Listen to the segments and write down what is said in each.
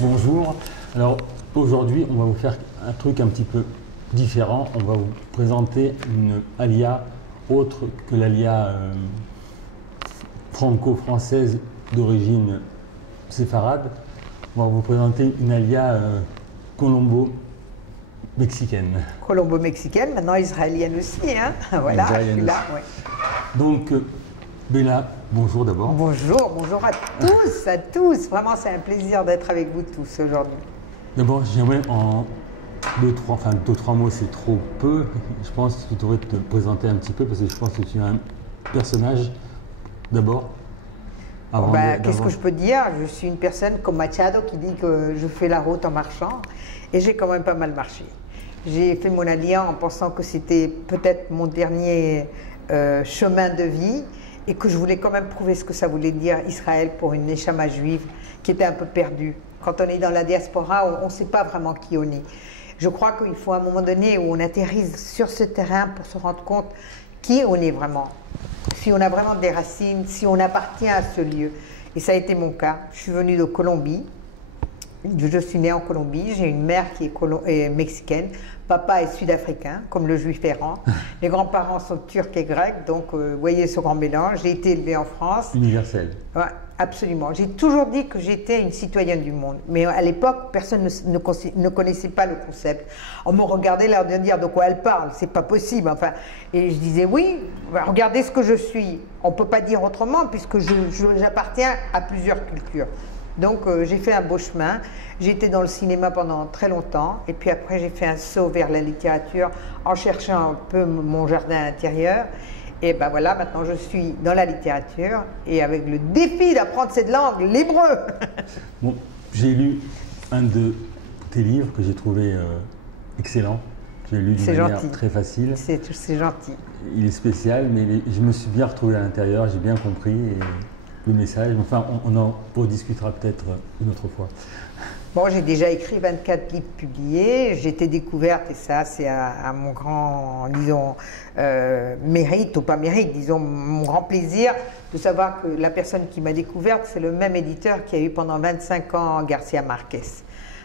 Bonjour, alors aujourd'hui on va vous faire un truc un petit peu différent, on va vous présenter une alia autre que l'alia franco-française d'origine séfarade. On va vous présenter une alia colombo-mexicaine. Colombo-mexicaine, maintenant israélienne aussi, hein. Voilà, Israélienne je suis là, aussi. ouais. Donc Bella, bonjour d'abord. Bonjour, bonjour à tous, vraiment c'est un plaisir d'être avec vous tous aujourd'hui. D'abord j'aimerais en deux, trois mots, c'est trop peu. Je pense que tu devrais te présenter un petit peu parce que je pense que tu es un personnage d'abord. Qu'est-ce que je peux dire? Je suis une personne comme Machado qui dit que je fais la route en marchant et j'ai quand même pas mal marché. J'ai fait mon alia en pensant que c'était peut-être mon dernier chemin de vie et que je voulais quand même prouver ce que ça voulait dire Israël pour une neshama juive qui était un peu perdue. Quand on est dans la diaspora, on ne sait pas vraiment qui on est. Je crois qu'il faut à un moment donné où on atterrisse sur ce terrain pour se rendre compte qui on est vraiment. Si on a vraiment des racines, si on appartient à ce lieu. Et ça a été mon cas. Je suis venue de Colombie. Je suis née en Colombie. J'ai une mère qui est mexicaine. Papa est sud-africain, comme le juif errant. Les grands-parents sont turcs et grecs. Donc, vous voyez ce grand mélange. J'ai été élevée en France. Universel. Ouais, absolument. J'ai toujours dit que j'étais une citoyenne du monde. Mais à l'époque, personne ne connaissait pas le concept. On me regardait l'air de dire de quoi elle parle. C'est pas possible. Enfin, et je disais oui, regardez ce que je suis. On ne peut pas dire autrement puisque j'appartiens à plusieurs cultures. Donc j'ai fait un beau chemin. J'ai été dans le cinéma pendant très longtemps. Et puis après, j'ai fait un saut vers la littérature en cherchant un peu mon jardin intérieur. Et ben voilà, maintenant je suis dans la littérature et avec le défi d'apprendre cette langue, l'hébreu. Bon, j'ai lu un de tes livres que j'ai trouvé excellent. J'ai lu d'une manière très facile. C'est gentil. Il est spécial, mais je me suis bien retrouvé à l'intérieur, j'ai bien compris le message. Enfin, on en rediscutera peut-être une autre fois. Bon, j'ai déjà écrit 24 livres publiés, j'ai été découverte, et ça c'est à mon grand, disons, mérite, ou pas mérite, disons, mon grand plaisir de savoir que la personne qui m'a découverte, c'est le même éditeur qui a eu pendant 25 ans Garcia Marquez.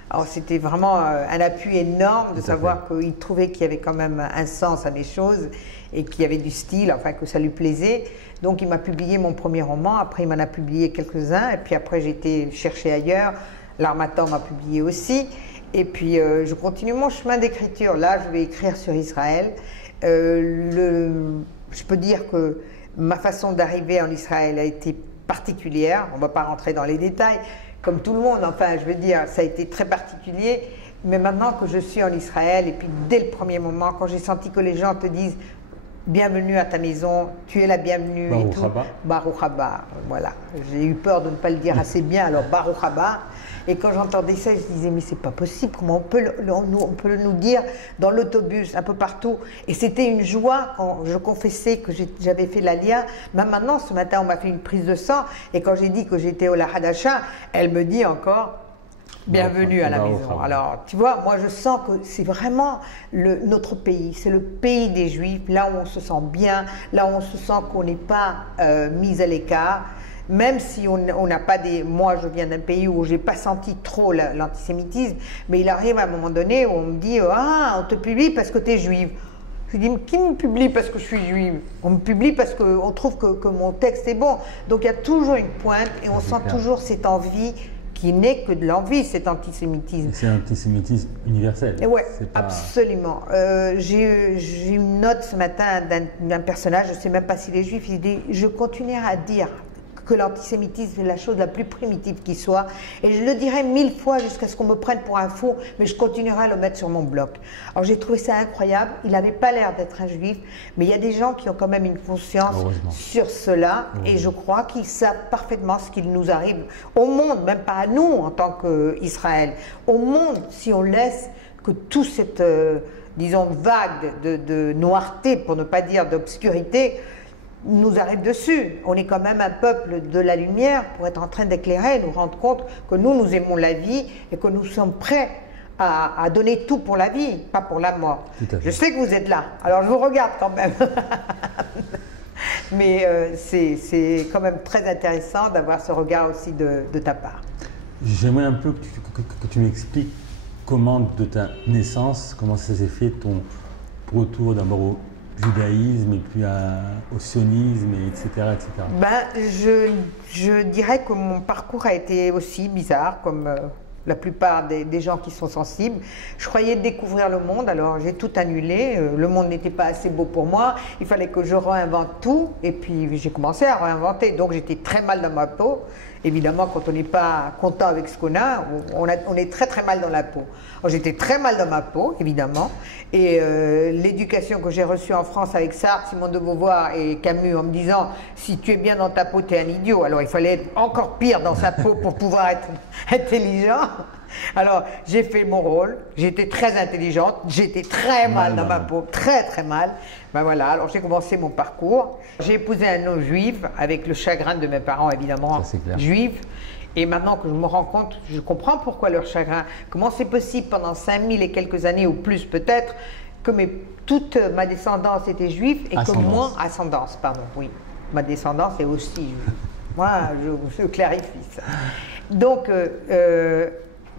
Alors c'était vraiment un appui énorme de savoir qu'il trouvait qu'il y avait quand même un sens à mes choses et qu'il y avait du style, enfin que ça lui plaisait. Donc il m'a publié mon premier roman, après il m'en a publié quelques-uns, et puis après j'ai été chercher ailleurs. L'Armatan m'a publié aussi. Et puis, je continue mon chemin d'écriture. Là, je vais écrire sur Israël. Je peux dire que ma façon d'arriver en Israël a été particulière. On ne va pas rentrer dans les détails, comme tout le monde. Enfin, je veux dire, ça a été très particulier. Mais maintenant que je suis en Israël, et puis dès le premier moment, quand j'ai senti que les gens te disent « Bienvenue à ta maison, tu es la bienvenue » et tout. Baruch haba. Voilà. J'ai eu peur de ne pas le dire assez bien, alors Baruch haba. Et quand j'entendais ça, je disais, mais c'est pas possible, comment on peut nous dire dans l'autobus, un peu partout. Et c'était une joie quand je confessais que j'avais fait l'alia. Même maintenant, ce matin, on m'a fait une prise de sang. Et quand j'ai dit que j'étais au Lahadasha, elle me dit encore, bienvenue à la maison. Alors, tu vois, moi je sens que c'est vraiment notre pays, c'est le pays des Juifs, là où on se sent bien, là où on se sent qu'on n'est pas mis à l'écart. Même si on n'a pas des... Moi, je viens d'un pays où j'ai pas senti trop l'antisémitisme, mais il arrive à un moment donné où on me dit « Ah, on te publie parce que tu es juive ». Je dis « Qui me publie parce que je suis juive? On me publie parce qu'on trouve que mon texte est bon ». Donc il y a toujours une pointe et on sent toujours cette envie qui n'est que de l'envie, cet antisémitisme. C'est un antisémitisme universel. Oui, absolument. J'ai une note ce matin d'un personnage, je ne sais même pas s'il est juif, il dit « Je continuerai à dire ». Que l'antisémitisme est la chose la plus primitive qui soit. Et je le dirai 1000 fois jusqu'à ce qu'on me prenne pour un fou, mais je continuerai à le mettre sur mon bloc. Alors j'ai trouvé ça incroyable. Il n'avait pas l'air d'être un juif, mais il y a des gens qui ont quand même une conscience sur cela. Et je crois qu'ils savent parfaitement ce qu'il nous arrive au monde, même pas à nous en tant qu'Israël. Au monde, si on laisse que toute cette, disons, vague de noirté, pour ne pas dire d'obscurité, nous arrive dessus. On est quand même un peuple de la lumière pour être en train d'éclairer et nous rendre compte que nous aimons la vie et que nous sommes prêts à donner tout pour la vie, pas pour la mort. Je sais que vous êtes là, alors je vous regarde quand même. Mais c'est quand même très intéressant d'avoir ce regard aussi de ta part. J'aimerais un peu que tu m'expliques comment, de ta naissance, comment ça s'est fait ton retour d'abord au judaïsme et puis au sionisme, etc. etc. Ben, je dirais que mon parcours a été aussi bizarre, comme la plupart des gens qui sont sensibles. Je croyais découvrir le monde, alors j'ai tout annulé. Le monde n'était pas assez beau pour moi. Il fallait que je réinvente tout. Et puis j'ai commencé à réinventer. Donc j'étais très mal dans ma peau. Évidemment, quand on n'est pas content avec ce qu'on a, on est très très mal dans la peau. J'étais très mal dans ma peau, évidemment. Et l'éducation que j'ai reçue en France avec Sartre, Simone de Beauvoir et Camus en me disant « si tu es bien dans ta peau, tu es un idiot ». Alors il fallait être encore pire dans sa peau pour pouvoir être intelligent. Alors j'ai fait mon rôle, j'étais très intelligente, j'étais très mal dans ma peau, très très mal. Ben voilà, alors j'ai commencé mon parcours. J'ai épousé un homme juif avec le chagrin de mes parents évidemment juifs. Et maintenant que je me rends compte, je comprends pourquoi leur chagrin. Comment c'est possible pendant 5000 et quelques années ou plus peut-être que toute ma descendance était juive et que moi, ascendance, pardon, oui, ma descendance est aussi juive. Moi, je clarifie ça. Donc,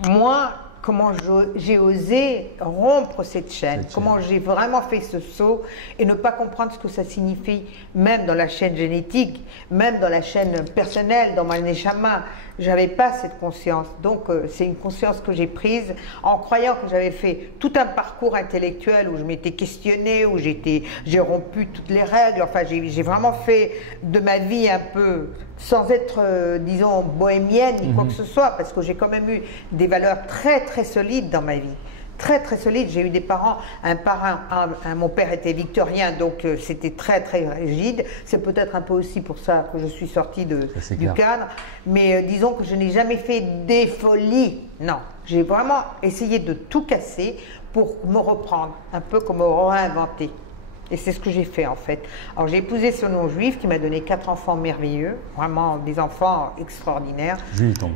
moi, comment j'ai osé rompre cette chaîne, comment j'ai vraiment fait ce saut et ne pas comprendre ce que ça signifie, même dans la chaîne génétique, même dans la chaîne personnelle, dans ma neshama. Je n'avais pas cette conscience. Donc, c'est une conscience que j'ai prise en croyant que j'avais fait tout un parcours intellectuel où je m'étais questionnée, où j'ai rompu toutes les règles. Enfin, j'ai vraiment fait de ma vie un peu, sans être, disons, bohémienne ni quoi que ce soit, parce que j'ai quand même eu des valeurs très, très solides dans ma vie. Très très solide. J'ai eu des parents, un parrain, mon père était victorien, donc c'était très très rigide. C'est peut-être un peu aussi pour ça que je suis sortie du cadre. Mais disons que je n'ai jamais fait des folies. Non, j'ai vraiment essayé de tout casser pour me reprendre, un peu comme me réinventer. Et c'est ce que j'ai fait en fait. Alors j'ai épousé ce non-juif qui m'a donné 4 enfants merveilleux, vraiment des enfants extraordinaires. Juif donc.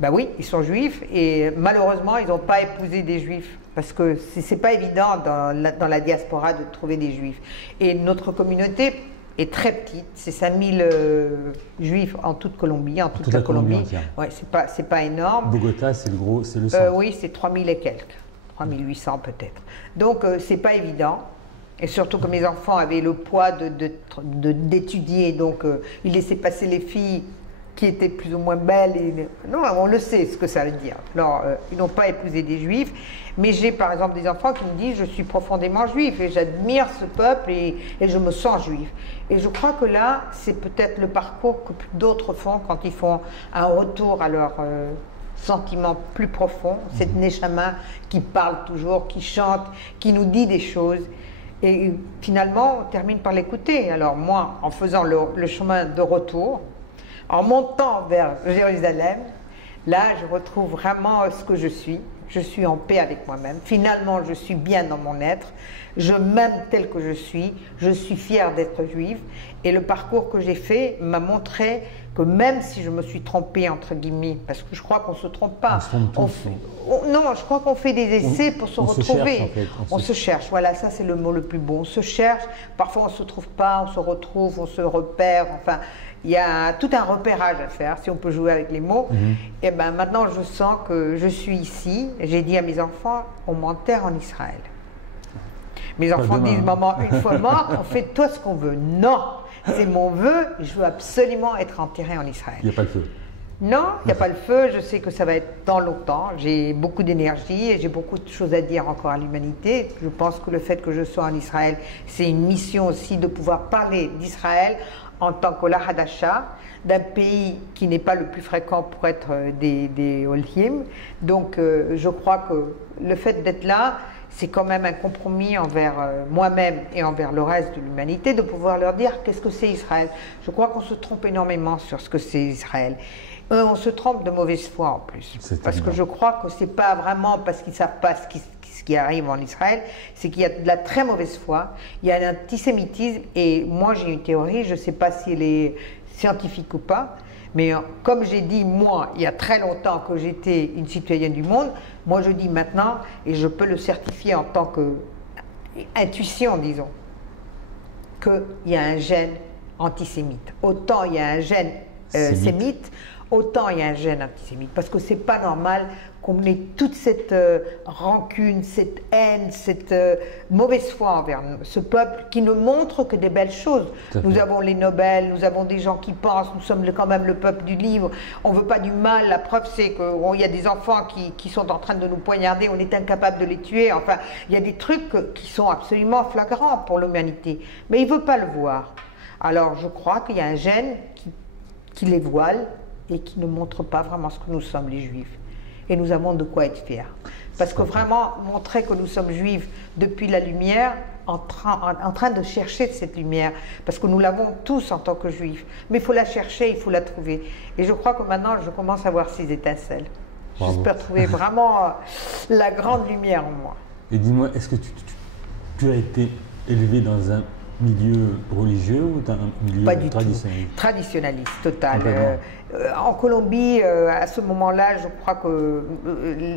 Ben oui, ils sont juifs et malheureusement, ils n'ont pas épousé des juifs parce que c'est pas évident dans la diaspora de trouver des juifs. Et notre communauté est très petite, c'est 5000 juifs en toute Colombie, en toute la Colombie. Ouais, c'est pas énorme. Bogota, c'est le centre. Oui, c'est 3000 et quelques, 3800 peut-être. Donc c'est pas évident. Et surtout que mes enfants avaient le poids d'étudier, donc ils laissaient passer les filles qui étaient plus ou moins belles. Non, on le sait ce que ça veut dire. Alors, ils n'ont pas épousé des juifs, mais j'ai par exemple des enfants qui me disent je suis profondément juif et j'admire ce peuple et je me sens juif. Et je crois que là, c'est peut-être le parcours que d'autres font quand ils font un retour à leur sentiment plus profond, cette neshama qui parle toujours, qui chante, qui nous dit des choses. Et finalement, on termine par l'écouter. Alors moi, en faisant le chemin de retour, en montant vers Jérusalem, là, je retrouve vraiment ce que je suis. Je suis en paix avec moi-même. Finalement, je suis bien dans mon être. Je m'aime tel que je suis fière d'être juive. Et le parcours que j'ai fait m'a montré que même si je me suis trompée, entre guillemets, parce que je crois qu'on ne se trompe pas. Non, je crois qu'on fait des essais pour se retrouver. On se cherche, voilà, ça c'est le mot le plus beau. On se cherche, parfois on ne se trouve pas, on se retrouve, on se repère, enfin, il y a tout un repérage à faire, si on peut jouer avec les mots. Et bien maintenant, je sens que je suis ici. J'ai dit à mes enfants, on m'enterre en Israël. Mes enfants disent, maman, une fois morte, on fait tout ce qu'on veut. Non, c'est mon vœu, je veux absolument être enterrée en Israël. Il n'y a pas le feu. Non, il n'y a pas le feu, je sais que ça va être dans longtemps, j'ai beaucoup d'énergie et j'ai beaucoup de choses à dire encore à l'humanité. Je pense que le fait que je sois en Israël, c'est une mission aussi de pouvoir parler d'Israël en tant qu'Ola Hadasha, d'un pays qui n'est pas le plus fréquent pour être des Olim. Donc je crois que le fait d'être là, c'est quand même un compromis envers moi-même et envers le reste de l'humanité, de pouvoir leur dire qu'est-ce que c'est Israël. Je crois qu'on se trompe énormément sur ce que c'est Israël. On se trompe de mauvaise foi en plus. Parce que je crois que ce n'est pas vraiment parce qu'ils ne savent pas ce qui arrive en Israël, c'est qu'il y a de la très mauvaise foi, il y a un antisémitisme, et moi j'ai une théorie, je ne sais pas si elle est scientifique ou pas, mais comme j'ai dit, moi, il y a très longtemps que j'étais une citoyenne du monde, moi je dis maintenant, et je peux le certifier en tant qu'intuition, disons, qu'il y a un gène antisémite. Autant il y a un gène sémite, autant il y a un gène antisémite. Parce que c'est pas normal qu'on ait toute cette rancune, cette haine, cette mauvaise foi envers ce peuple qui ne montre que des belles choses. Nous avons les Nobel, nous avons des gens qui pensent, nous sommes quand même le peuple du livre, on ne veut pas du mal, la preuve c'est qu'il y a des enfants qui sont en train de nous poignarder, on est incapable de les tuer, enfin il y a des trucs qui sont absolument flagrants pour l'humanité, mais il ne veut pas le voir. Alors je crois qu'il y a un gène qui les voile et qui ne montre pas vraiment ce que nous sommes les Juifs. Et nous avons de quoi être fiers. Parce que vraiment, montrer que nous sommes Juifs depuis la lumière, en train de chercher cette lumière, parce que nous l'avons tous en tant que Juifs. Mais il faut la chercher, il faut la trouver. Et je crois que maintenant, je commence à voir ces étincelles. J'espère trouver vraiment la grande lumière en moi. Et dis-moi, est-ce que tu as été élevé dans un milieu religieux ou dans un milieu traditionnaliste? Traditionnaliste, total. En Colombie, à ce moment-là, je crois que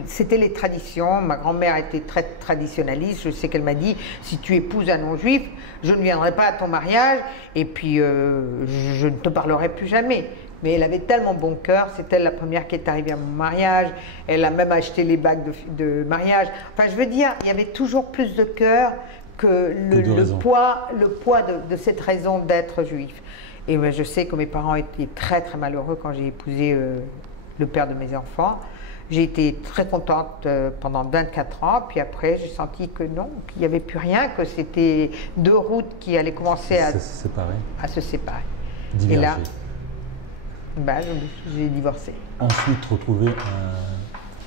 c'était les traditions. Ma grand-mère était très traditionnaliste. Je sais qu'elle m'a dit, si tu épouses un non-juif, je ne viendrai pas à ton mariage et puis je ne te parlerai plus jamais. Mais elle avait tellement bon cœur, c'est elle la première qui est arrivée à mon mariage, elle a même acheté les bagues de mariage. Enfin, je veux dire, il y avait toujours plus de cœur que le poids de cette raison d'être juif. Et je sais que mes parents étaient très très malheureux quand j'ai épousé le père de mes enfants. J'ai été très contente pendant 24 ans, puis après j'ai senti que non, qu'il n'y avait plus rien, que c'était deux routes qui allaient commencer à se séparer. Diverger. Et là, j'ai divorcé. Ensuite, retrouver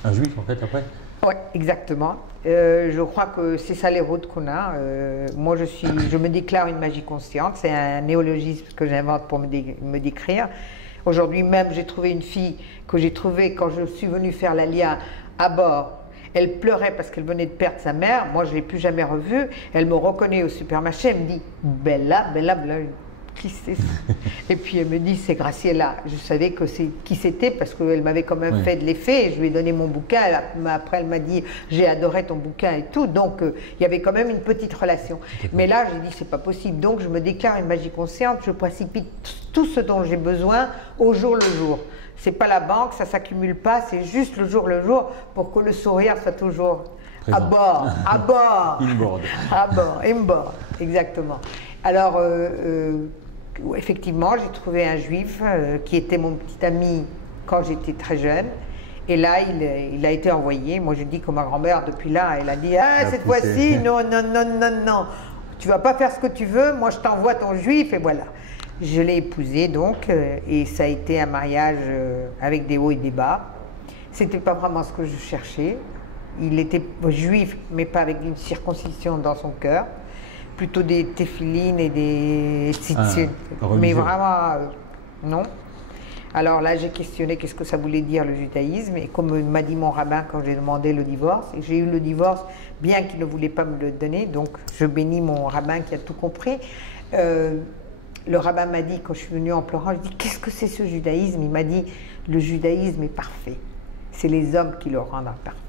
un juif en fait après? Oui, exactement. Je crois que c'est ça les routes qu'on a. Moi, je me déclare une magie consciente. C'est un néologisme que j'invente pour me décrire. Aujourd'hui même, j'ai trouvé une fille que j'ai trouvée quand je suis venue faire l'Alia à bord. Elle pleurait parce qu'elle venait de perdre sa mère. Moi, je ne l'ai plus jamais revue. Elle me reconnaît au supermarché. Elle me dit « Bella, Bella, Bella ». Qui c'est ça? Et puis elle me dit c'est Graciela. Je savais que c'est qui c'était parce qu'elle m'avait quand même fait de l'effet. Je lui ai donné mon bouquin. Après elle m'a dit j'ai adoré ton bouquin et tout. Donc il y avait quand même une petite relation. Mais là j'ai dit c'est pas possible. Donc je me déclare une magie consciente. Je précipite tout ce dont j'ai besoin au jour le jour. C'est pas la banque, ça s'accumule pas. C'est juste le jour pour que le sourire soit toujours présent. À bord, à bord, inboard, à bord, inboard, exactement. Alors effectivement, j'ai trouvé un juif qui était mon petit ami quand j'étais très jeune. Et là, il a été envoyé. Moi, je dis que ma grand-mère, depuis là, elle a dit « Ah, cette fois-ci, non, non, non, non, non. Tu vas pas faire ce que tu veux. Moi, je t'envoie ton juif. » Et voilà. Je l'ai épousé, donc, et ça a été un mariage avec des hauts et des bas. C'était pas vraiment ce que je cherchais. Il était juif, mais pas avec une circoncision dans son cœur. Plutôt des téphilines et des tzitzit. Mais vraiment, non. Alors là, j'ai questionné qu'est-ce que ça voulait dire le judaïsme. Et comme m'a dit mon rabbin quand j'ai demandé le divorce, et j'ai eu le divorce bien qu'il ne voulait pas me le donner, donc je bénis mon rabbin qui a tout compris. Le rabbin m'a dit, quand je suis venue en pleurant, je dis qu'est-ce que c'est ce judaïsme? Il m'a dit le judaïsme est parfait. C'est les hommes qui le rendent imparfait.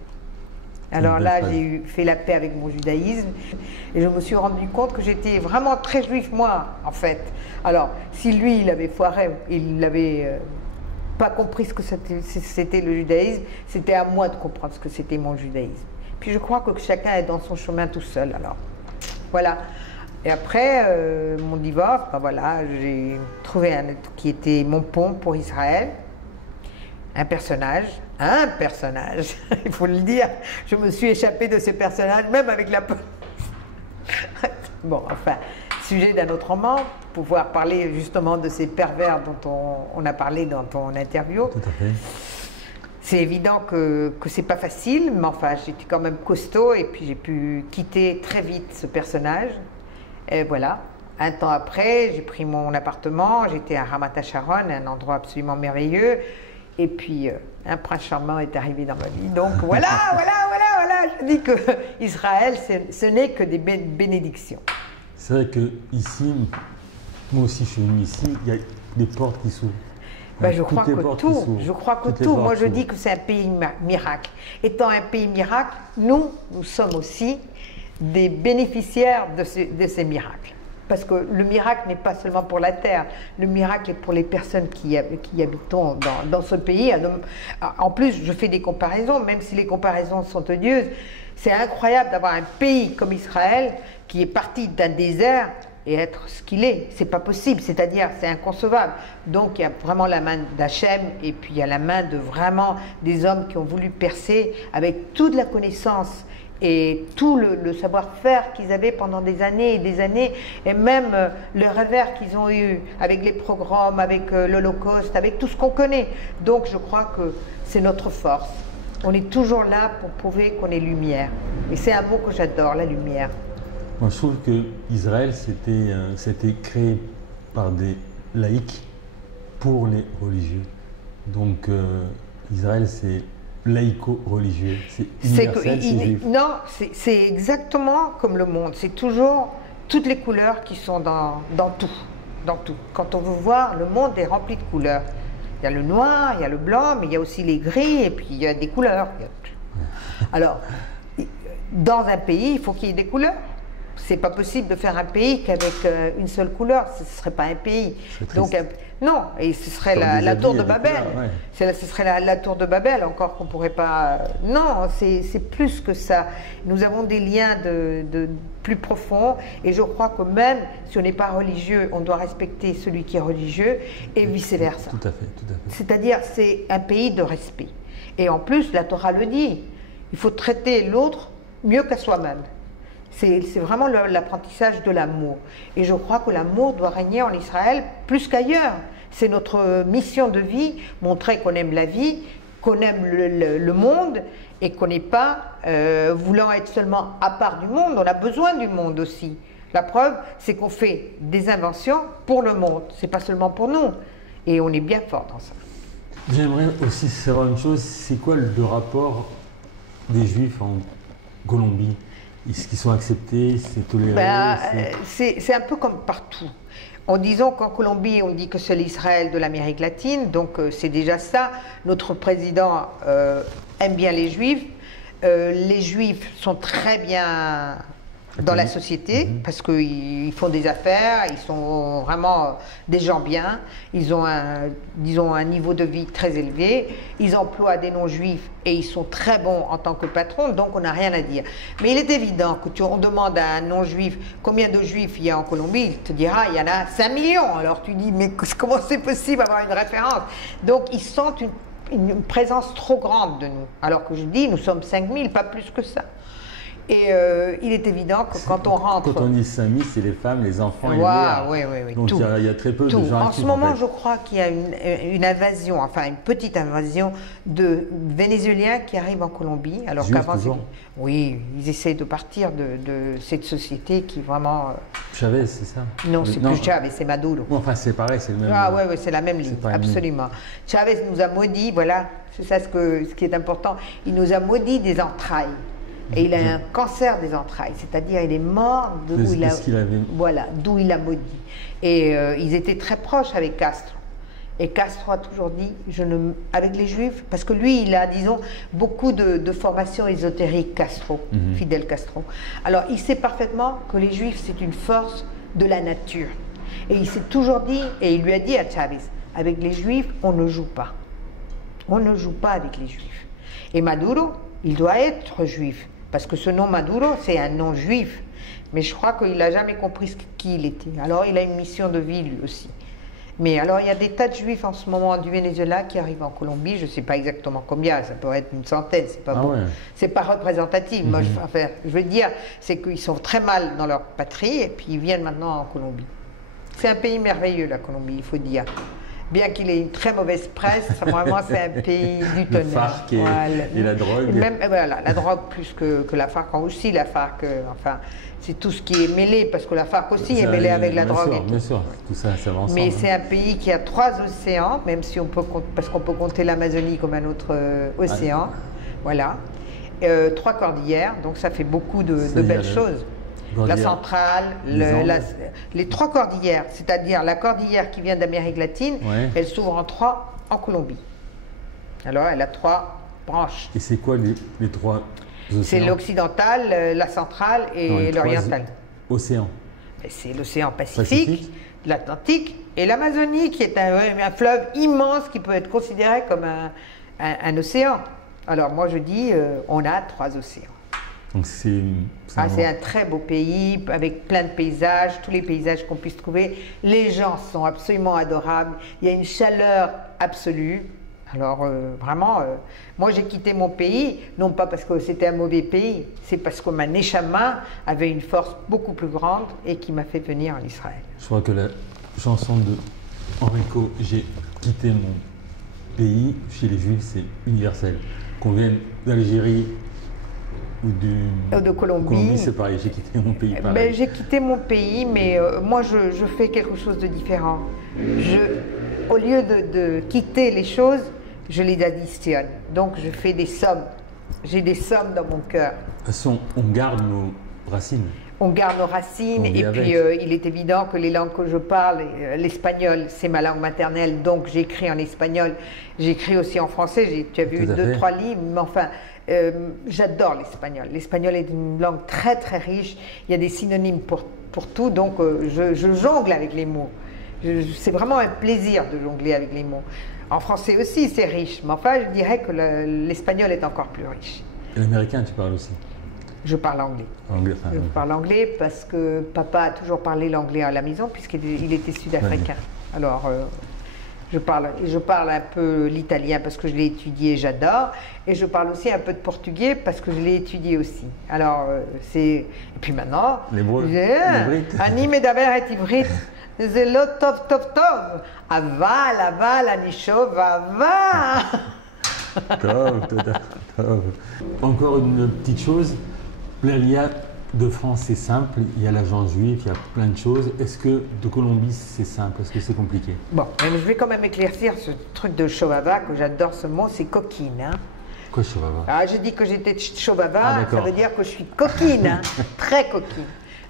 Alors là, j'ai fait la paix avec mon judaïsme et je me suis rendu compte que j'étais vraiment très juif, moi, en fait. Alors, si lui, il avait foiré, il n'avait pas compris ce que c'était le judaïsme, c'était à moi de comprendre ce que c'était mon judaïsme. Puis je crois que chacun est dans son chemin tout seul, alors. Voilà. Et après mon divorce, voilà, j'ai trouvé un qui était mon pont pour Israël. Un personnage, il faut le dire. Je me suis échappée de ce personnage, même avec la police. Bon, enfin, sujet d'un autre roman, pouvoir parler justement de ces pervers dont on a parlé dans ton interview. Tout à fait. C'est évident que c'est pas facile, mais enfin, j'étais quand même costaud et puis j'ai pu quitter très vite ce personnage. Et voilà. Un temps après, j'ai pris mon appartement, j'étais à Ramat HaSharon, un endroit absolument merveilleux. Et puis, un prince charmant est arrivé dans ma vie. Donc voilà. Je dis que Israël, ce n'est que des bénédictions. C'est vrai que ici, moi aussi je suis venu ici, il y a des portes qui s'ouvrent. Je crois que tout. Moi, je dis que c'est un pays miracle. Étant un pays miracle, nous sommes aussi des bénéficiaires de ces miracles. Parce que le miracle n'est pas seulement pour la terre, le miracle est pour les personnes qui habitent dans ce pays. En plus, je fais des comparaisons, même si les comparaisons sont odieuses. C'est incroyable d'avoir un pays comme Israël qui est parti d'un désert et être ce qu'il est. C'est pas possible, c'est-à-dire c'est inconcevable. Donc il y a vraiment la main d'Hachem et puis il y a la main de vraiment des hommes qui ont voulu percer avec toute la connaissance et tout le savoir-faire qu'ils avaient pendant des années et des années, et même le revers qu'ils ont eu avec les pogroms, avec l'Holocauste, avec tout ce qu'on connaît. Donc je crois que c'est notre force. On est toujours là pour prouver qu'on est lumière. Et c'est un mot que j'adore, la lumière. Moi, je trouve que Israël, c'était créé par des laïcs pour les religieux. Donc, Israël, c'est laïco-religieux, c'est universel, c'est juif. Non, c'est exactement comme le monde. C'est toujours toutes les couleurs qui sont dans tout, dans tout. Quand on veut voir, le monde est rempli de couleurs. Il y a le noir, il y a le blanc, mais il y a aussi les gris, et puis il y a des couleurs. Alors, dans un pays, il faut qu'il y ait des couleurs. C'est pas possible de faire un pays qu'avec une seule couleur, ce ne serait pas un pays. Donc, non, et ce serait la tour de Babel. Ouais. Ce serait la tour de Babel, encore qu'on ne pourrait pas... Non, c'est plus que ça. Nous avons des liens de plus profonds, et je crois que même si on n'est pas religieux, on doit respecter celui qui est religieux, et vice-versa. Tout à fait, tout à fait. C'est-à-dire, c'est un pays de respect. Et en plus, la Torah le dit, il faut traiter l'autre mieux qu'à soi-même. C'est vraiment l'apprentissage de l'amour. Et je crois que l'amour doit régner en Israël plus qu'ailleurs. C'est notre mission de vie, montrer qu'on aime la vie, qu'on aime le monde et qu'on n'est pas voulant être seulement à part du monde. On a besoin du monde aussi. La preuve, c'est qu'on fait des inventions pour le monde. C'est pas seulement pour nous. Et on est bien fort dans ça. J'aimerais aussi savoir une chose, c'est quoi le rapport des Juifs en Colombie? Est-ce qu'ils sont acceptés, c'est toléré? C'est un peu comme partout. En disant qu'en Colombie, on dit que c'est l'Israël de l'Amérique latine, donc c'est déjà ça. Notre président aime bien les Juifs. Les Juifs sont très bien dans la société parce qu'ils font des affaires, ils sont vraiment des gens bien. Ils ont disons, un niveau de vie très élevé. Ils emploient des non-juifs et ils sont très bons en tant que patrons, donc on n'a rien à dire. Mais il est évident que on demande à un non-juif combien de juifs il y a en Colombie, il te dira il y en a 5 millions. Alors tu dis mais comment c'est possible d'avoir une référence? Donc ils sentent une présence trop grande de nous. Alors que je dis nous sommes 5 000, pas plus que ça. Et il est évident que quand on rentre... Quand on dit 5 000, c'est les femmes, les enfants et les oui. Donc il y a très peu de gens En ce moment, je crois qu'il y a une invasion, enfin une petite invasion de Vénézuéliens qui arrivent en Colombie. Alors qu'avant, oui, ils essaient de partir de cette société qui vraiment... Chavez, c'est ça? Non, c'est plus Chavez, c'est Maduro. Enfin, c'est pareil, c'est le même... Ah oui, c'est la même ligne, absolument. Chavez nous a maudit, voilà, c'est ça ce qui est important. Il nous a maudit des entrailles. Et il a un cancer des entrailles, c'est-à-dire il est mort d'où il a maudit. Et ils étaient très proches avec Castro. Et Castro a toujours dit, avec les Juifs, parce que lui, il a, disons, beaucoup de formations ésotériques, Castro, Fidel Castro. Alors, il sait parfaitement que les Juifs, c'est une force de la nature. Et il s'est toujours dit, et il lui a dit à Chavez, avec les Juifs, on ne joue pas. On ne joue pas avec les Juifs. Et Maduro, il doit être juif. Parce que ce nom Maduro, c'est un nom juif. Mais je crois qu'il n'a jamais compris qui il était. Alors il a une mission de vie lui aussi. Mais alors il y a des tas de juifs en ce moment du Venezuela qui arrivent en Colombie. Je ne sais pas exactement combien, ça pourrait être une centaine, c'est pas bon. C'est pas représentatif. Moi, je veux dire, c'est qu'ils sont très mal dans leur patrie et puis ils viennent maintenant en Colombie. C'est un pays merveilleux, la Colombie, il faut dire. Bien qu'il ait une très mauvaise presse, vraiment c'est un pays du tonnerre. Le FARC et la drogue. Même, voilà, la drogue plus que la FARC, aussi la FARC, enfin, c'est tout ce qui est mêlé, parce que la FARC aussi est mêlée avec la drogue. Bien sûr, tout ça va ensemble. Mais c'est un pays qui a 3 océans, même si on peut, parce qu'on peut compter l'Amazonie comme un autre océan, voilà. 3 cordillères, donc ça fait beaucoup de belles choses. La centrale, les 3 cordillères, c'est-à-dire la cordillère qui vient d'Amérique latine, elle s'ouvre en 3 en Colombie. Alors elle a 3 branches. Et c'est quoi les 3 océans? C'est l'occidentale, la centrale et l'orientale. Océans. C'est l'océan Pacifique, l'Atlantique et l'Amazonie, qui est un fleuve immense qui peut être considéré comme un océan. Alors moi je dis, on a 3 océans. Donc c'est un très beau pays, avec plein de paysages, tous les paysages qu'on puisse trouver. Les gens sont absolument adorables, il y a une chaleur absolue. Alors vraiment, moi j'ai quitté mon pays, non pas parce que c'était un mauvais pays, c'est parce que ma Neshama avait une force beaucoup plus grande et qui m'a fait venir en Israël. Je crois que la chanson de Enrico, j'ai quitté mon pays, chez les Juifs, c'est universel. Qu'on vienne d'Algérie ou de Colombie, c'est pareil, j'ai quitté mon pays. Ben, j'ai quitté mon pays, mais moi je fais quelque chose de différent. Au lieu de quitter les choses, je les additionne. Donc je fais des sommes. J'ai des sommes dans mon cœur. De toute façon, on garde nos racines. On garde nos racines et puis il est évident que les langues que je parle, l'espagnol, c'est ma langue maternelle, donc j'écris en espagnol, j'écris aussi en français, tu as vu 2-3 livres, mais enfin, j'adore l'espagnol. L'espagnol est une langue très très riche, il y a des synonymes pour tout, donc je jongle avec les mots. C'est vraiment un plaisir de jongler avec les mots. En français aussi, c'est riche, mais enfin, je dirais que l'espagnol est encore plus riche. Et l'américain, tu parles aussi? Je parle anglais. Je parle anglais parce que papa a toujours parlé l'anglais à la maison puisqu'il était sud-africain. Ouais. Alors, je parle un peu l'italien parce que je l'ai étudié et j'adore. Et je parle aussi un peu de portugais parce que je l'ai étudié aussi. Alors, et puis maintenant... Les Ani medaber et ivrit. Zelo tov tov tov. Aval, anisho, va. Tov. Encore une petite chose. L'Alia de France, c'est simple, il y a l'agence juive, il y a plein de choses. Est-ce que de Colombie, c'est simple? Est-ce que c'est compliqué? Bon, mais je vais quand même éclaircir ce truc de Shovava, que j'adore ce mot, c'est coquine. Hein. Quoi, Shovava? Ah, j'ai dit que j'étais Shovava, ça veut dire que je suis coquine, hein, très coquine.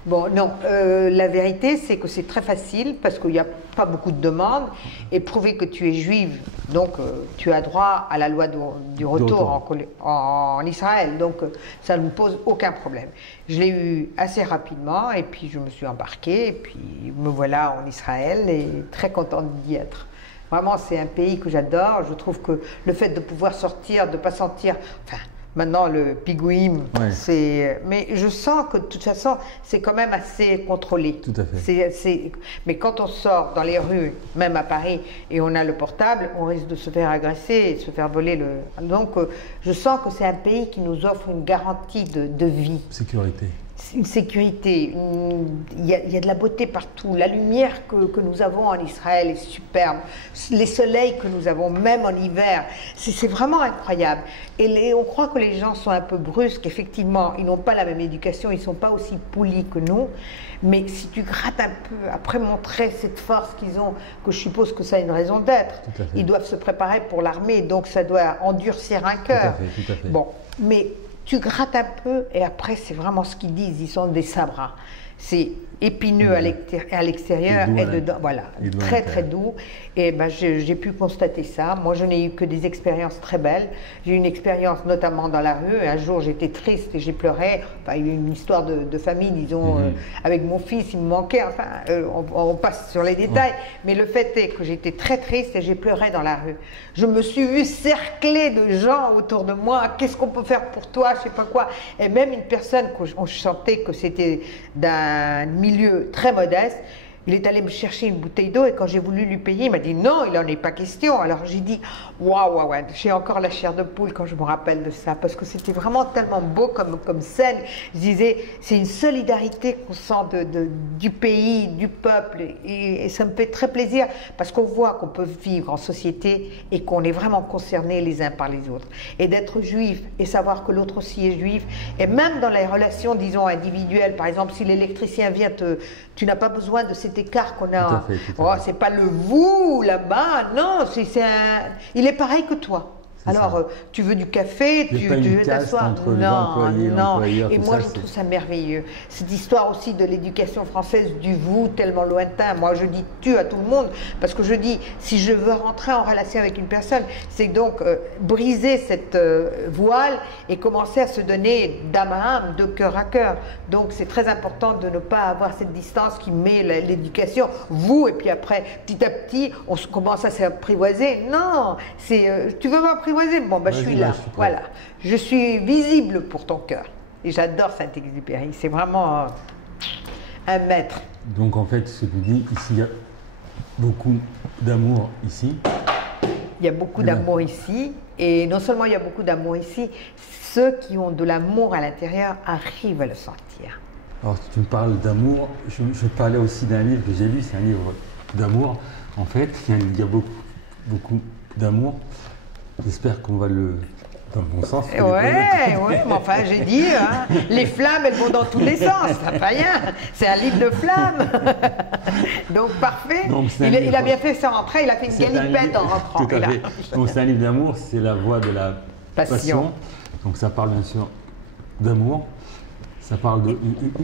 Bon, non, la vérité, c'est que c'est très facile parce qu'il n'y a pas beaucoup de demandes et prouver que tu es juive, donc tu as droit à la loi du retour en Israël, donc ça ne me pose aucun problème. Je l'ai eu assez rapidement et puis je me suis embarquée et puis me voilà en Israël et très contente d'y être. Vraiment, c'est un pays que j'adore. Je trouve que le fait de pouvoir sortir, de ne pas sentir... Enfin, maintenant, le pigouim, c'est... Mais je sens que, de toute façon, c'est quand même assez contrôlé. Tout à fait. Mais quand on sort dans les rues, même à Paris, et on a le portable, on risque de se faire agresser et de se faire voler le... Donc, je sens que c'est un pays qui nous offre une garantie de vie. Sécurité. Une sécurité, il y a de la beauté partout. La lumière que nous avons en Israël est superbe. Les soleils que nous avons, même en hiver, c'est vraiment incroyable. Et on croit que les gens sont un peu brusques. Effectivement, ils n'ont pas la même éducation, ils ne sont pas aussi polis que nous. Mais si tu grattes un peu, après montrer cette force qu'ils ont, que je suppose que ça a une raison d'être, ils doivent se préparer pour l'armée, donc ça doit endurcir un cœur. Tout à fait. Bon, mais... Tu grattes un peu et après, c'est vraiment ce qu'ils disent. Ils sont des sabras. C'est épineux à l'extérieur et dedans. Voilà, très très doux. Et ben, j'ai pu constater ça. Moi, je n'ai eu que des expériences très belles. J'ai eu une expérience notamment dans la rue. Un jour, j'étais triste et j'ai pleuré. Enfin, il y a eu une histoire de famille, disons, avec mon fils, il me manquait. Enfin, on passe sur les détails. Mais le fait est que j'étais très triste et j'ai pleuré dans la rue. Je me suis vue cerclée de gens autour de moi. Qu'est-ce qu'on peut faire pour toi? Je sais pas quoi. Et même une personne, on sentait que c'était d'un milieu très modeste, il est allé me chercher une bouteille d'eau et quand j'ai voulu lui payer, il m'a dit non, il n'en est pas question. Alors j'ai dit waouh, j'ai encore la chair de poule quand je me rappelle de ça parce que c'était vraiment tellement beau comme scène. Je disais, c'est une solidarité qu'on sent du pays, du peuple et ça me fait très plaisir parce qu'on voit qu'on peut vivre en société et qu'on est vraiment concernés les uns par les autres. Et d'être juif et savoir que l'autre aussi est juif et même dans les relations, disons, individuelles, par exemple, si l'électricien vient tu n'as pas besoin de cet écart qu'on a. Tout à fait. C'est pas le vous là-bas, non, il est pareil que toi. Alors, tu veux du café, tu veux t'asseoir. Non, non. Et moi, je trouve ça merveilleux. Cette histoire aussi de l'éducation française, du vous tellement lointain. Moi, je dis tu à tout le monde parce que je dis, si je veux rentrer en relation avec une personne, c'est donc briser cette voile et commencer à se donner d'âme à âme, de cœur à cœur. Donc, c'est très important de ne pas avoir cette distance qui met l'éducation, vous, et puis après, petit à petit, on commence à s'apprivoiser. Non, c'est tu veux m'apprivoiser? Bon, ben, je suis là, voilà. Je suis visible pour ton cœur. Et j'adore Saint-Exupéry. C'est vraiment un maître. Donc, en fait, ce que tu dis, ici, il y a beaucoup d'amour ici. Il y a beaucoup d'amour ici. Et non seulement il y a beaucoup d'amour ici, ceux qui ont de l'amour à l'intérieur arrivent à le sentir. Alors, tu me parles d'amour. Je parlais aussi d'un livre que j'ai lu. C'est un livre d'amour. En fait, il y a beaucoup d'amour. J'espère qu'on va le... dans le bon sens. Ouais, mais enfin, j'ai dit, hein, les flammes, elles vont dans tous les sens, ça fait rien. C'est un livre de flammes. Donc, parfait. Donc, il a bien fait sa rentrée, il a fait une galipette en rentrant. Tout à fait. Donc, c'est un livre d'amour, c'est la voie de la passion. Donc, ça parle bien sûr d'amour. Ça parle de...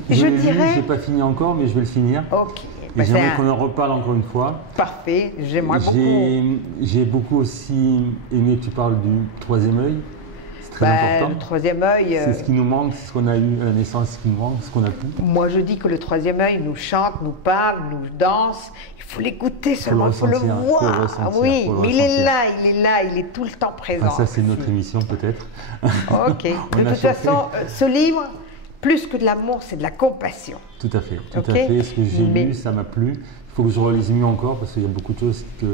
Je n'ai pas fini encore, mais je vais le finir. Ok. Et j'aimerais qu'on en reparle encore une fois. Parfait, j'aimerais beaucoup. J'ai beaucoup aussi aimé que tu parles du troisième œil. C'est très important. Le troisième œil... C'est ce qui nous manque, c'est ce qu'on a eu à la naissance, ce qui nous manque, ce qu'on a pu. Moi, je dis que le troisième œil nous chante, nous parle, nous danse. Il faut l'écouter seulement, il faut le voir. Oui, mais il est là, il est tout le temps présent. Ça, c'est notre émission peut-être. Ok. De toute façon, ce livre... Plus que de l'amour, c'est de la compassion. Tout à fait, tout à fait. Ce que j'ai lu, ça m'a plu. Il faut que je relise mieux encore parce qu'il y a beaucoup de choses que...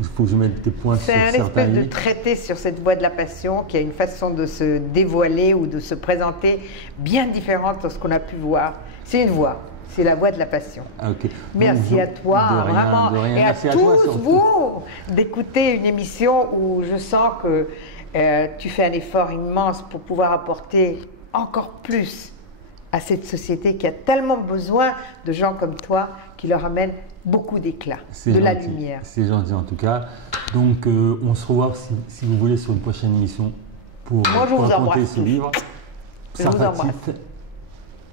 Il faut que je mette des points sur certains livres. C'est un espèce de traité sur cette voie de la passion qui a une façon de se dévoiler ou de se présenter bien différente de ce qu'on a pu voir. C'est une voie. C'est la voie de la passion. Okay. Merci à toi, vraiment. Et à tous vous d'écouter une émission où je sens que tu fais un effort immense pour pouvoir apporter encore plus à cette société qui a tellement besoin de gens comme toi qui leur amènent beaucoup d'éclat, de la lumière. C'est gentil en tout cas. Donc on se revoit si vous voulez sur une prochaine émission pour raconter ce livre. Sympathique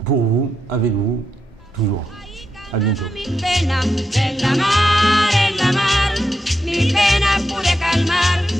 pour vous, avec vous, toujours. À bientôt. Mi pena pude calmar